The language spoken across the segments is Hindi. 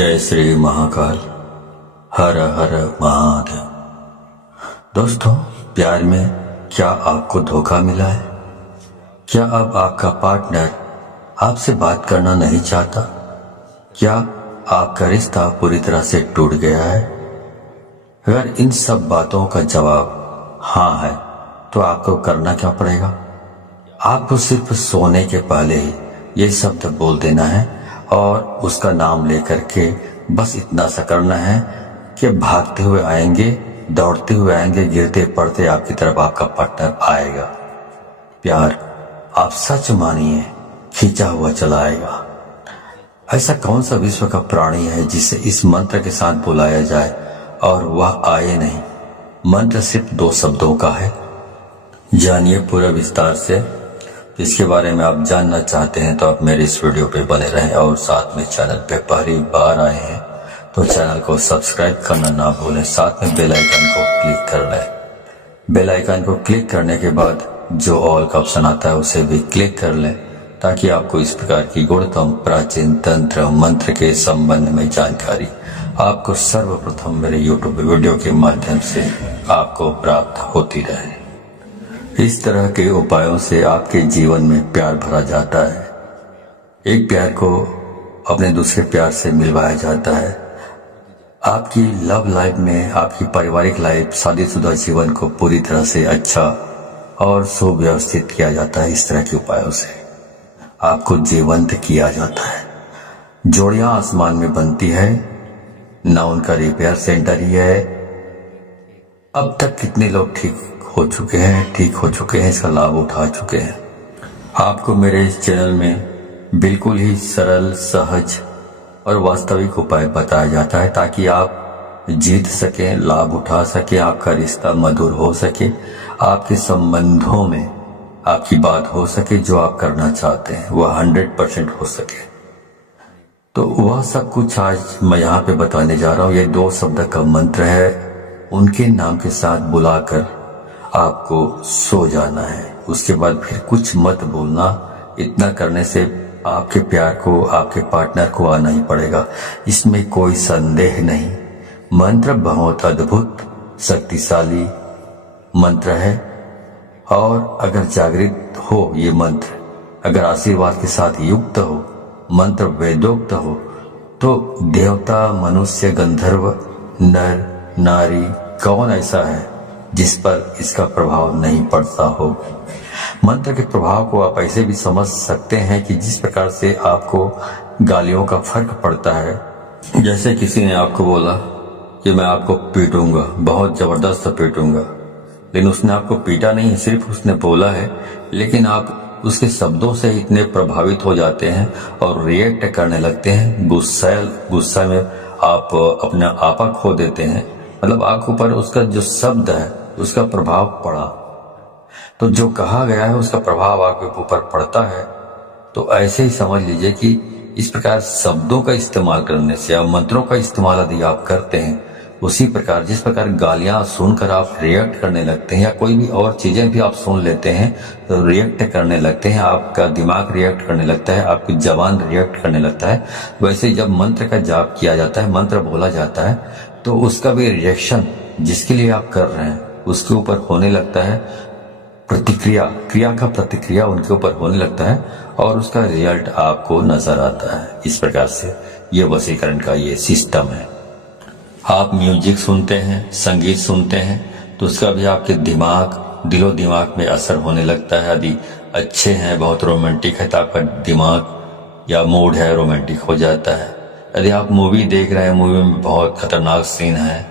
जय श्री महाकाल। हर हर महादेव। दोस्तों, प्यार में क्या आपको धोखा मिला है? क्या अब आपका पार्टनर आपसे बात करना नहीं चाहता? क्या आपका रिश्ता पूरी तरह से टूट गया है? अगर इन सब बातों का जवाब हाँ है तो आपको करना क्या पड़ेगा? आपको सिर्फ सोने के पहले ही ये शब्द बोल देना है और उसका नाम लेकर के बस इतना सा करना है कि भागते हुए आएंगे, दौड़ते हुए आएंगे, गिरते पड़ते आपकी तरफ आपका पार्टनर आएगा। प्यार आप सच मानिए खींचा हुआ चला आएगा। ऐसा कौन सा विश्व का प्राणी है जिसे इस मंत्र के साथ बुलाया जाए और वह आए नहीं? मंत्र सिर्फ 2 शब्दों का है। जानिए पूरा विस्तार से। इसके बारे में आप जानना चाहते हैं तो आप मेरे इस वीडियो पे बने रहें और साथ में चैनल पे पहली बार आए हैं तो चैनल को सब्सक्राइब करना ना भूलें, साथ में बेल आइकन को क्लिक कर लें। बेल आइकन को क्लिक करने के बाद जो ऑल का ऑप्शन आता है उसे भी क्लिक कर लें ताकि आपको इस प्रकार की गुणतम प्राचीन तंत्र मंत्र के संबंध में जानकारी आपको सर्वप्रथम मेरे यूट्यूब वीडियो के माध्यम से आपको प्राप्त होती रहे। इस तरह के उपायों से आपके जीवन में प्यार भरा जाता है। एक प्यार को अपने दूसरे प्यार से मिलवाया जाता है। आपकी लव लाइफ में, आपकी पारिवारिक लाइफ, शादीशुदा जीवन को पूरी तरह से अच्छा और सुव्यवस्थित किया जाता है। इस तरह के उपायों से आपको जीवंत किया जाता है। जोड़ियां आसमान में बनती है, ना उनका रिपेयर सेंटर ही है। अब तक कितने लोग ठीक हो चुके हैं, इसका लाभ उठा चुके हैं। आपको मेरे इस चैनल में बिल्कुल ही सरल, सहज और वास्तविक उपाय बताया जाता है ताकि आप जीत सकें, लाभ उठा सकें, आपका रिश्ता मधुर हो सके, आपके संबंधों में आपकी बात हो सके, जो आप करना चाहते हैं वह 100% हो सके। तो वह सब कुछ आज मैं यहाँ पे बताने जा रहा हूँ। ये 2 शब्द का मंत्र है। उनके नाम के साथ बुलाकर आपको सो जाना है। उसके बाद फिर कुछ मत बोलना। इतना करने से आपके प्यार को, आपके पार्टनर को आना ही पड़ेगा, इसमें कोई संदेह नहीं। मंत्र बहुत अद्भुत, शक्तिशाली मंत्र है और अगर जागृत हो ये मंत्र, अगर आशीर्वाद के साथ युक्त हो, मंत्र वेदोक्त हो, तो देवता, मनुष्य, गंधर्व, नर, नारी, कौन ऐसा है जिस पर इसका प्रभाव नहीं पड़ता हो। मंत्र के प्रभाव को आप ऐसे भी समझ सकते हैं कि जिस प्रकार से आपको गालियों का फर्क पड़ता है। जैसे किसी ने आपको बोला कि मैं आपको पीटूंगा, बहुत जबरदस्त पीटूंगा, लेकिन उसने आपको पीटा नहीं, सिर्फ उसने बोला है, लेकिन आप उसके शब्दों से इतने प्रभावित हो जाते हैं और रिएक्ट करने लगते हैं। गुस्सा में आप अपना आपा खो देते हैं। मतलब आंखों पर उसका जो शब्द है उसका प्रभाव पड़ा, तो जो कहा गया है उसका प्रभाव आपके ऊपर पड़ता है। तो ऐसे ही समझ लीजिए कि इस प्रकार शब्दों का इस्तेमाल करने से या मंत्रों का इस्तेमाल यदि आप करते हैं, उसी प्रकार जिस प्रकार गालियां सुनकर आप रिएक्ट करने लगते हैं या कोई भी और चीजें भी आप सुन लेते हैं तो रिएक्ट करने लगते हैं, आपका दिमाग रिएक्ट करने लगता है, आपकी जबान रिएक्ट करने लगता है। वैसे ही जब मंत्र का जाप किया जाता है, मंत्र बोला जाता है, तो उसका भी रिएक्शन जिसके लिए आप कर रहे हैं उसके ऊपर होने लगता है। क्रिया का प्रतिक्रिया उनके ऊपर होने लगता है और उसका रिजल्ट आपको नजर आता है। इस प्रकार से ये वशीकरण का ये सिस्टम है। आप म्यूजिक सुनते हैं, संगीत सुनते हैं, तो उसका भी आपके दिलो दिमाग में असर होने लगता है। यदि अच्छे हैं, बहुत रोमांटिक है, तो आपका दिमाग या मूड है रोमांटिक हो जाता है। यदि आप मूवी देख रहे हैं, मूवी में बहुत खतरनाक सीन है,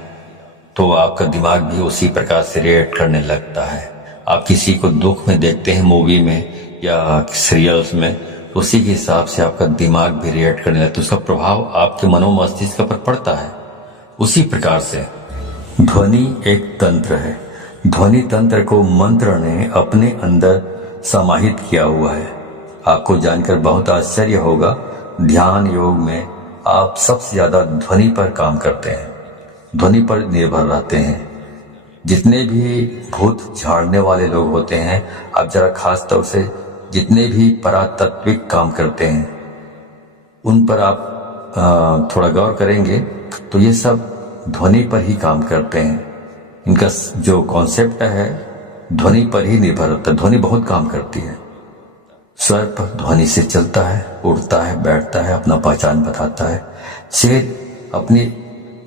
तो आपका दिमाग भी उसी प्रकार से रिएक्ट करने लगता है। आप किसी को दुख में देखते हैं मूवी में या सीरियल्स में, तो उसी के हिसाब से आपका दिमाग भी रिएक्ट करने लगता है। उसका प्रभाव आपके मनोमस्तिष्क पर पड़ता है। उसी प्रकार से ध्वनि एक तंत्र है। ध्वनि तंत्र को मंत्र ने अपने अंदर समाहित किया हुआ है। आपको जानकर बहुत आश्चर्य होगा, ध्यान योग में आप सबसे ज्यादा ध्वनि पर काम करते हैं, ध्वनि पर निर्भर रहते हैं। जितने भी भूत झाड़ने वाले लोग होते हैं, आप जरा खास तौर से जितने भी परातात्विक काम करते हैं, उन पर आप थोड़ा गौर करेंगे तो ये सब ध्वनि पर ही काम करते हैं। इनका जो कॉन्सेप्ट है ध्वनि पर ही निर्भर होता है। ध्वनि बहुत काम करती है। स्वर पर ध्वनि से चलता है, उड़ता है, बैठता है, अपना पहचान बताता है। शेर अपनी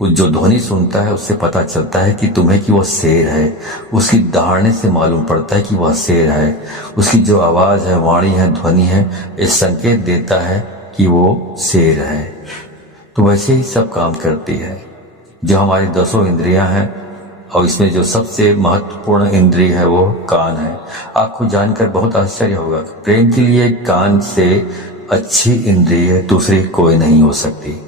जो ध्वनि सुनता है उससे पता चलता है कि तुम्हें कि वह शेर है। उसकी दहाड़ने से मालूम पड़ता है कि वह शेर है। उसकी जो आवाज है, वाणी है, ध्वनि है, ये संकेत देता है कि वो शेर है। तो वैसे ही सब काम करती है। जो हमारी 10 इंद्रियां हैं और इसमें जो सबसे महत्वपूर्ण इंद्रिय है वो कान है। आपको जानकर बहुत आश्चर्य होगा, प्रेम के लिए कान से अच्छी इंद्रिय दूसरी कोई नहीं हो सकती।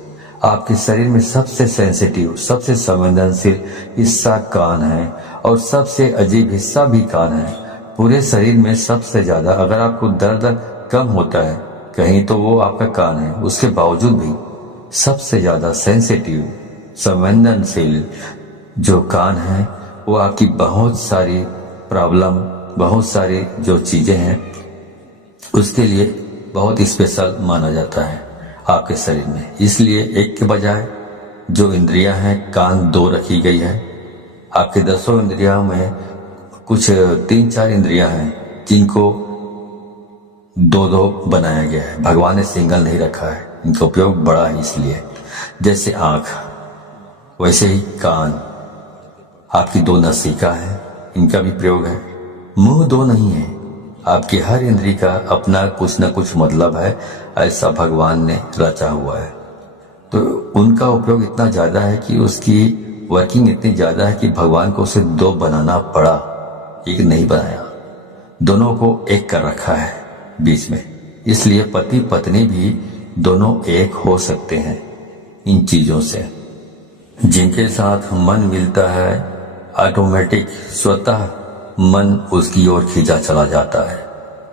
आपके शरीर में सबसे सेंसिटिव, सबसे संवेदनशील हिस्सा कान है और सबसे अजीब हिस्सा भी कान है। पूरे शरीर में सबसे ज्यादा अगर आपको दर्द कम होता है कहीं तो वो आपका कान है। उसके बावजूद भी सबसे ज्यादा सेंसिटिव, संवेदनशील जो कान है वो आपकी बहुत सारी प्रॉब्लम, बहुत सारी जो चीजें हैं उसके लिए बहुत स्पेशल माना जाता है आपके शरीर में। इसलिए एक के बजाय जो इंद्रियां हैं कान 2 रखी गई है। आपके 10 इंद्रियों में कुछ 3-4 इंद्रियां हैं जिनको 2-2 बनाया गया है। भगवान ने सिंगल नहीं रखा है, इनका उपयोग बड़ा है। इसलिए जैसे आंख वैसे ही कान, आपकी 2 नासिका है, इनका भी प्रयोग है। मुंह 2 नहीं है। आपकी हर इंद्री का अपना कुछ न कुछ मतलब है, ऐसा भगवान ने रचा हुआ है। तो उनका उपयोग इतना ज्यादा है कि उसकी वर्किंग इतनी ज्यादा है कि भगवान को उसे 2 बनाना पड़ा, एक नहीं बनाया। दोनों को एक कर रखा है बीच में। इसलिए पति पत्नी भी दोनों एक हो सकते हैं इन चीजों से। जिनके साथ मन मिलता है ऑटोमेटिक स्वतः मन उसकी ओर खींचा चला जाता है।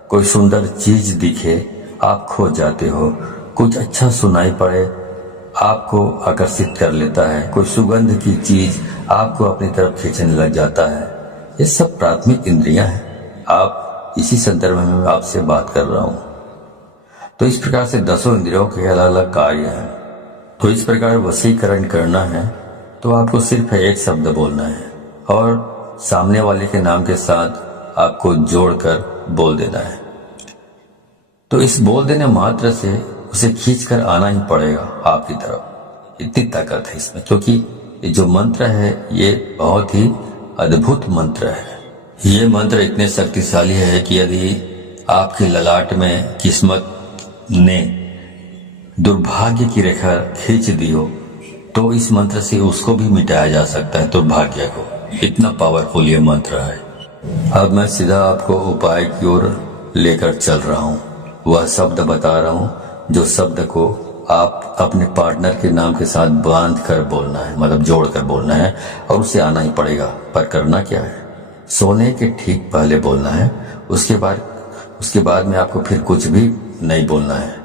कोई सुंदर चीज दिखे आप खो जाते हो। कुछ अच्छा सुनाई पड़े आपको आकर्षित कर लेता है। कोई सुगंध की चीज आपको अपनी तरफ खींचने लग जाता है। ये सब प्राथमिक इंद्रियां हैं। आप इसी संदर्भ में मैं आपसे बात कर रहा हूं। तो इस प्रकार से 10 इंद्रियों के अलग अलग कार्य हैं। तो इस प्रकार वशीकरण करना है तो आपको सिर्फ एक शब्द बोलना है और सामने वाले के नाम के साथ आपको जोड़कर बोल देना है। तो इस बोल देने मात्र से उसे खींचकर आना ही पड़ेगा आपकी तरफ। इतनी ताकत है इसमें, क्योंकि ये जो मंत्र है ये बहुत ही अद्भुत मंत्र है। ये मंत्र इतने शक्तिशाली है कि यदि आपके ललाट में किस्मत ने दुर्भाग्य की रेखा खींच दी हो तो इस मंत्र से उसको भी मिटाया जा सकता है, दुर्भाग्य को। इतना पावरफुल ये मंत्र है। अब मैं सीधा आपको उपाय की ओर लेकर चल रहा हूँ। वह शब्द बता रहा हूँ जो शब्द को आप अपने पार्टनर के नाम के साथ बांध कर बोलना है, मतलब जोड़ कर बोलना है और उसे आना ही पड़ेगा। पर करना क्या है, सोने के ठीक पहले बोलना है। उसके बाद में आपको फिर कुछ भी नहीं बोलना है,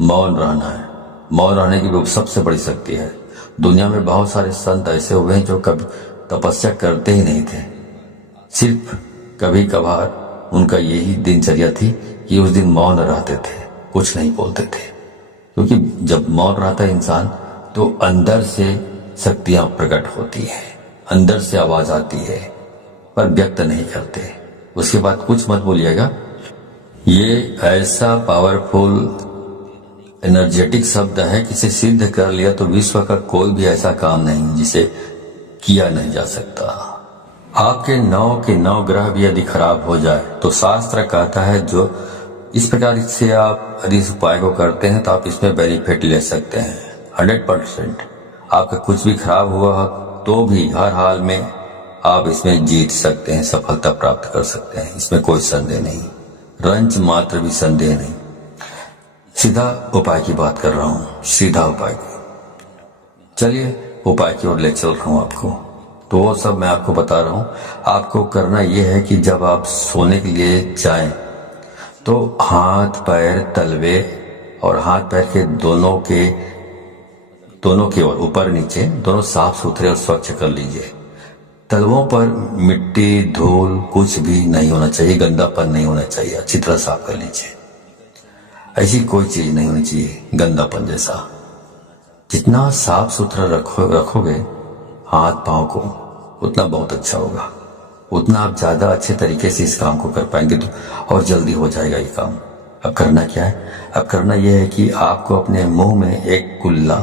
मौन रहना है। मौन रहने की वो सबसे बड़ी शक्ति है। दुनिया में बहुत सारे संत ऐसे हुए हैं जो कभी तपस्या करते ही नहीं थे। सिर्फ कभी कभार उनका यही दिनचर्या थी कि उस दिन मौन रहते थे, कुछ नहीं बोलते थे। क्योंकि जब मौन रहता है इंसान तो अंदर से शक्तियां प्रकट होती है, अंदर से आवाज आती है, पर व्यक्त नहीं करते। उसके बाद कुछ मत बोलिएगा। ये ऐसा पावरफुल एनर्जेटिक शब्द है कि इसे सिद्ध कर लिया तो विश्व का कोई भी ऐसा काम नहीं जिसे किया नहीं जा सकता। आपके 9 के 9 ग्रह भी यदि खराब हो जाए तो शास्त्र कहता है जो इस प्रकार से आप यदि इस उपाय को करते हैं तो आप इसमें बेनिफिट ले सकते हैं 100%। आपका कुछ भी खराब हुआ तो भी हर हाल में आप इसमें जीत सकते हैं, सफलता प्राप्त कर सकते हैं। इसमें कोई संदेह नहीं, रंच मात्र भी संदेह नहीं। सीधा उपाय की बात कर रहा हूं, सीधा उपाय की। चलिए उपाय की ओर ले चल रहा हूं आपको। तो वो सब मैं आपको बता रहा हूं। आपको करना यह है कि जब आप सोने के लिए जाएं तो हाथ पैर तलवे और हाथ पैर के दोनों के ओर ऊपर नीचे दोनों साफ सुथरे और स्वच्छ कर लीजिए। तलवों पर मिट्टी धूल कुछ भी नहीं होना चाहिए, गंदापन नहीं होना चाहिए। अच्छी तरह साफ कर लीजिए। ऐसी कोई चीज नहीं होनी चाहिए गंदापन जैसा। जितना साफ सुथरा रखोगे हाथ पांव को, उतना बहुत अच्छा होगा, उतना आप ज्यादा अच्छे तरीके से इस काम को कर पाएंगे तो और जल्दी हो जाएगा ये काम। अब करना क्या है? अब करना यह है कि आपको अपने मुंह में एक कुल्ला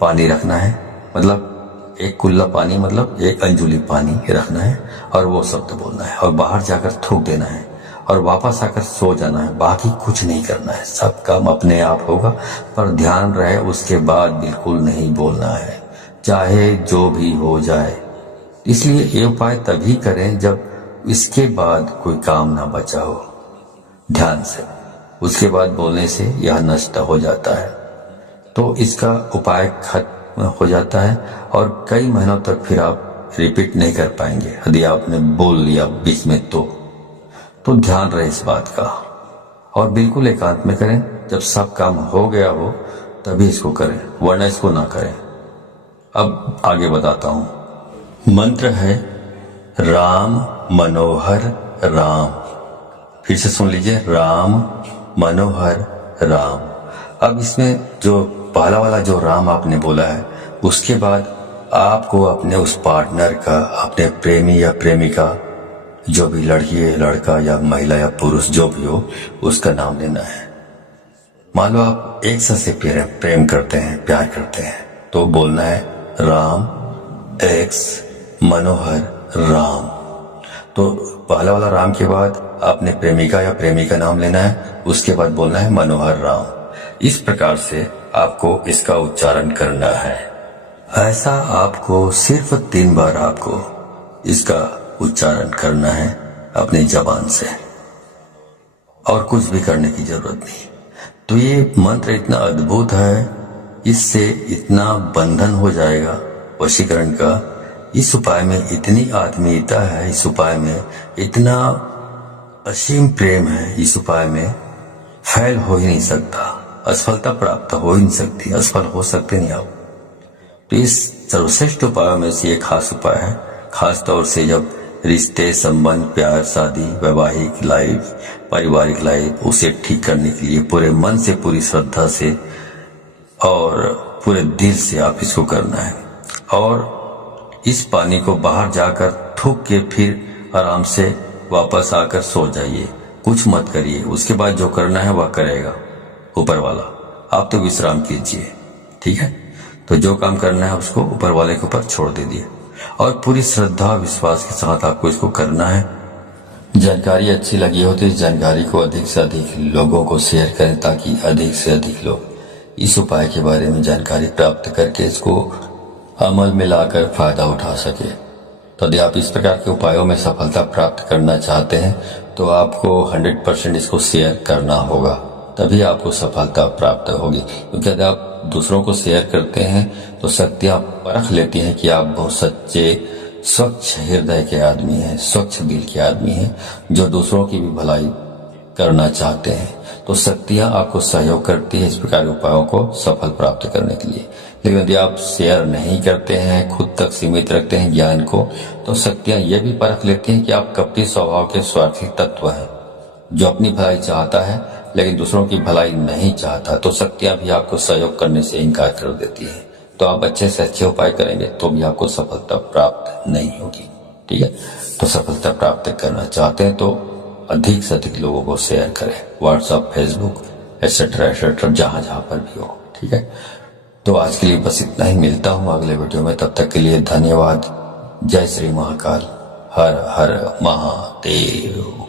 पानी रखना है, मतलब एक कुल्ला पानी मतलब एक अंजुली पानी रखना है और वो शब्द बोलना है और बाहर जाकर थूक देना है और वापस आकर सो जाना है। बाकी कुछ नहीं करना है, सब काम अपने आप होगा, पर ध्यान रहे उसके बाद बिल्कुल नहीं बोलना है, चाहे जो भी हो जाए। इसलिए ये उपाय तभी करें जब इसके बाद कोई काम ना बचा हो। ध्यान से उसके बाद बोलने से यह नष्ट हो जाता है, तो इसका उपाय खत्म हो जाता है और कई महीनों तक फिर आप रिपीट नहीं कर पाएंगे यदि आपने बोल लिया बीच में तो ध्यान रहे इस बात का। और बिल्कुल एकांत में करें, जब सब काम हो गया हो तभी इसको करें, वरना इसको ना करें। अब आगे बताता हूं। मंत्र है राम मनोहर राम। फिर से सुन लीजिए, राम मनोहर राम। अब इसमें जो पहला वाला जो राम आपने बोला है, उसके बाद आपको अपने उस पार्टनर का, अपने प्रेमी या प्रेमिका, जो भी लड़की है, लड़का या महिला या पुरुष जो भी हो, उसका नाम लेना है। मान लो आप एक से प्रेम करते हैं, प्यार करते हैं, तो बोलना है राम एक्स मनोहर राम। तो पहला वाला राम के बाद आपने प्रेमिका या प्रेमी का नाम लेना है, उसके बाद बोलना है मनोहर राम। इस प्रकार से आपको इसका उच्चारण करना है। ऐसा आपको सिर्फ 3 बार आपको इसका उच्चारण करना है अपनी जबान से, और कुछ भी करने की जरूरत नहीं। तो ये मंत्र इतना अद्भुत है, इससे इतना बंधन हो जाएगा वशीकरण का। इस उपाय में इतनी आत्मीयता है, इस उपाय में इतना असीम प्रेम है, इस उपाय में फैल हो ही नहीं सकता, असफलता प्राप्त हो ही नहीं सकती, असफल हो सकते नहीं आप। तो इस सर्वश्रेष्ठ उपायों में से एक खास उपाय है, खास तौर से जब रिश्ते, संबंध, प्यार, शादी, वैवाहिक लाइफ, पारिवारिक लाइफ, उसे ठीक करने के लिए पूरे मन से, पूरी श्रद्धा से और पूरे दिल से आप इसको करना है। और इस पानी को बाहर जाकर थूक के फिर आराम से वापस आकर सो जाइए, कुछ मत करिए। उसके बाद जो करना है वह करेगा ऊपर वाला, आप तो विश्राम कीजिए, ठीक है। तो जो काम करना है उसको ऊपर वाले के ऊपर छोड़ दीजिए और पूरी श्रद्धा विश्वास के साथ आपको इसको करना है। जानकारी अच्छी लगी हो तो इस जानकारी को अधिक से अधिक लोगों को शेयर करें, ताकि अधिक से अधिक लोग इस उपाय के बारे में जानकारी प्राप्त करके इसको अमल में लाकर फायदा उठा सके। तो यदि आप इस प्रकार के उपायों में सफलता प्राप्त करना चाहते हैं तो आपको 100% इसको शेयर करना होगा, तभी आपको सफलता प्राप्त होगी। क्योंकि यदि आप दूसरों को शेयर करते हैं तो शक्तियां परख लेती हैं कि आप बहुत सच्चे, स्वच्छ हृदय के आदमी हैं, स्वच्छ दिल के आदमी हैं, जो दूसरों की भी भलाई करना चाहते हैं। तो शक्तियां आपको सहयोग करती है इस प्रकार के उपायों को सफल प्राप्त करने के लिए। लेकिन यदि आप शेयर नहीं करते हैं, खुद तक सीमित रखते हैं ज्ञान को, तो शक्तियां ये भी परख लेती हैं कि आप कपटी स्वभाव के स्वार्थी तत्व हैं, जो अपनी भलाई चाहता है लेकिन दूसरों की भलाई नहीं चाहता। तो शक्तियां भी आपको सहयोग करने से इनकार कर देती है। तो आप अच्छे से अच्छे उपाय करेंगे तो भी आपको सफलता प्राप्त नहीं होगी, ठीक है। तो सफलता प्राप्त करना चाहते हैं तो अधिक से अधिक लोगों को शेयर करें, व्हाट्सएप, फेसबुक एक्सेट्रा जहां जहां पर भी हो, ठीक है। तो आज के लिए बस इतना ही, मिलता हूं अगले वीडियो में, तब तक के लिए धन्यवाद। जय श्री महाकाल, हर हर महादेव।